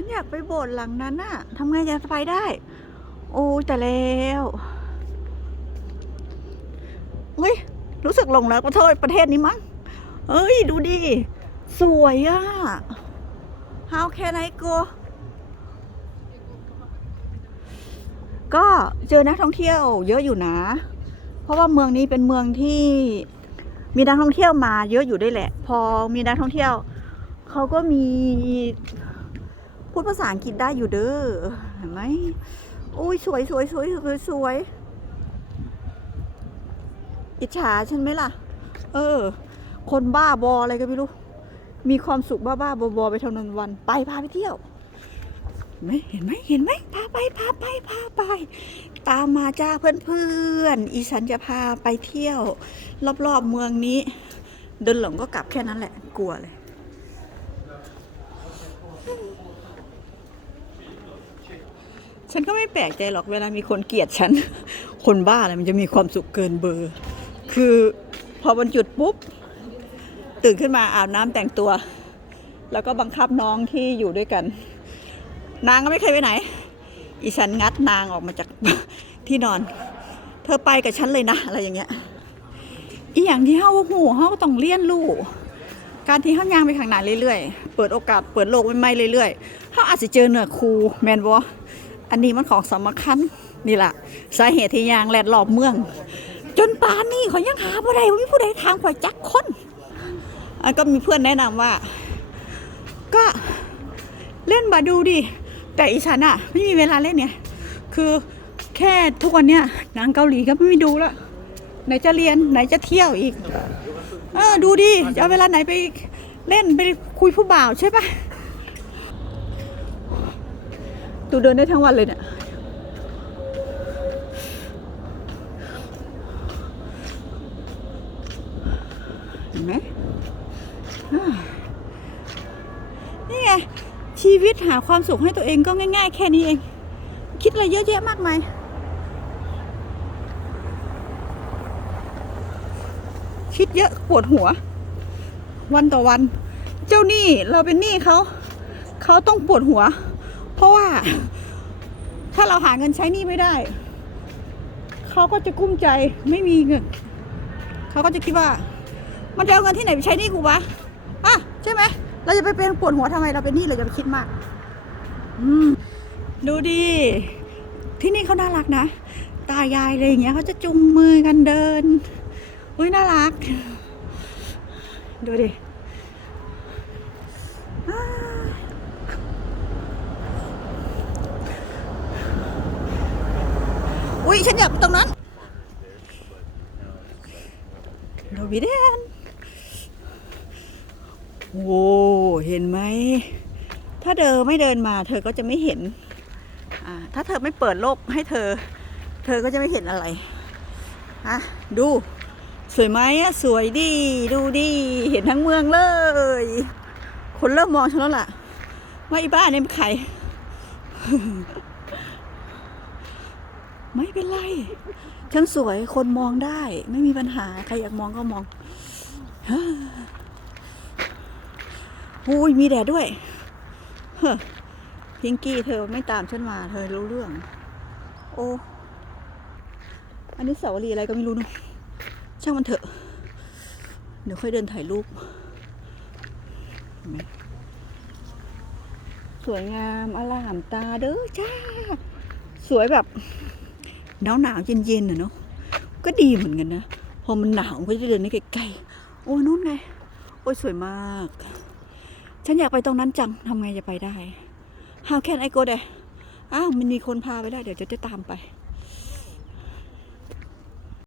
ฉันอยากไปโบสถ์หลังนั้นน่ะทำไงจะไปได้ โอ้แต่แล้วเฮ้ย รู้สึกหลงรักประเทศประเทศนี้มั้งเอ้ย ดูดิ สวยอะ How can I go ก็เจอนักท่องเที่ยวเยอะอยู่นะ เพราะว่าเมืองนี้เป็นเมืองที่มีนักท่องเที่ยวมาเยอะอยู่ด้วยแหละ พอมีนักท่องเที่ยว เขาก็มี พูดภาษาอังกฤษได้อยู่เด้อเห็นไหมอุ้ยสวยสวยสวยสวยสวยอิจฉาฉันไหมล่ะ เออ คนบ้าบออะไรก็ไม่รู้ มีความสุขบ้าบ้าๆบอไปทั้งวันวัน ไปพาไปเที่ยวเห็นไหมเห็นไหมเห็นไหมพาไปพาไปพาไป ตามมาจ้าเพื่อนๆอีฉันจะพาไปเที่ยว รอบๆเมืองนี้ เดินหลงก็กลับแค่นั้นแหละ กลัวเลย ฉันก็ไม่แปลกใจหรอกเวลามีคนเกลียดฉัน คนบ้าอะไรมันจะมีความสุขเกินเบอร์ คือพอวันจุดปุ๊บ ตื่นขึ้นมาอาบน้ำแต่งตัว แล้วก็บังคับน้องที่อยู่ด้วยกัน นางก็ไม่เคยไปไหน อีฉันงัดนางออกมาจากที่นอน เธอไปกับฉันเลยนะ อะไรอย่างเงี้ย อีอย่างที่เฮาหูเฮาต้องเรียนรู้การที่เฮายางไปข้างหน้าเรื่อยๆ เปิดโอกาสเปิดโลกใหม่ๆเรื่อยๆเฮาอาจจะเจอเหนือครูแมนบอ อันนี้มันของสำคัญนี่แหละสาเหตุที่ยางแลดรอบเมือง จนป่านนี้ขอยยังหาบ่ได้ว่ามีผู้ใดทางข่อยจักคนอันก็มีเพื่อนแนะนำว่า ก็เล่นบาดูดิ แต่อีฉันอะไม่มีเวลาเล่นเนี่ย คือแค่ทุกวันเนี้ยหนังเกาหลีก็ไม่มีดูแล้วไหนจะเรียนไหนจะเที่ยวอีก เออดูดิจะเอาเวลาไหนไปเล่นไปคุยผู้บ่าวใช่ปะ ตูเดินได้ทั้งวันเลยเนี่ยเห็นไหมนี่ไง ชีวิตหาความสุขให้ตัวเองก็ง่าย ๆ แค่นี้เอง คิดอะไรเยอะแยะมากมายคิดเยอะปวดหัว วันต่อวัน เจ้าหนี้เราเป็นหนี้เขา เขาต้องปวดหัว เพราะว่า ถ้าเราหาเงินใช้หนี้ไม่ได้ เขาก็จะกุ้มใจไม่มีเงินเขาก็จะคิดว่า มันจะเอาเงินที่ไหนไปใช้หนี้กูวะอะใช่ไหมเราจะไปเป็นปวดหัวทำไมเราเป็นหนี้เราจะไปคิดมาก อืม ดูดิที่นี่เขาน่ารักนะ ตายายอะไรอย่างเงี้ยเขาจะจุงมือกันเดิน อุ้ยน่ารัก ดูดิอ้าย อุ้ยฉันอยากตรงนั้นโรบิเดนโอ้เห็นไหม ถ้าเดินไม่เดินมา เธอก็จะไม่เห็น ถ้าเธอไม่เปิดโลกให้เธอ เธอก็จะไม่เห็นอะไรอะดู สวยไหมอะสวยดี ดูดี เห็นทั้งเมืองเลย คนเริ่มมองฉันแล้วล่ะว่าอีบ้าเนี่ยเป็นใคร ไม่เป็นไร ฉันสวยคนมองได้ ไม่มีปัญหา ใครอยากมองก็มองอุ้ยมีแดดด้วยเฮ้อพิงกี้เธอไม่ตามฉันมา เธอรู้เรื่อง โอ้ อันนี้เสาวรีอะไรก็ไม่รู้นอะช่างมันเถอะ เดี๋ยวค่อยเดินถ่ายรูปสวยงามอลามตาเด้อจ้า สวยแบบ หนาวหนาวเย็นเย็นๆอะเนาะก็ดีเหมือนกันนะ พอมันหนาวก็จะเดินได้ไกลๆโอ้นู่นไง โอ้ยสวยมาก ฉันอยากไปตรงนั้นจังทำไงจะไปได้ How can I go there อ้าวมันมีคนพาไปได้ เดี๋ยวจะจะตามไป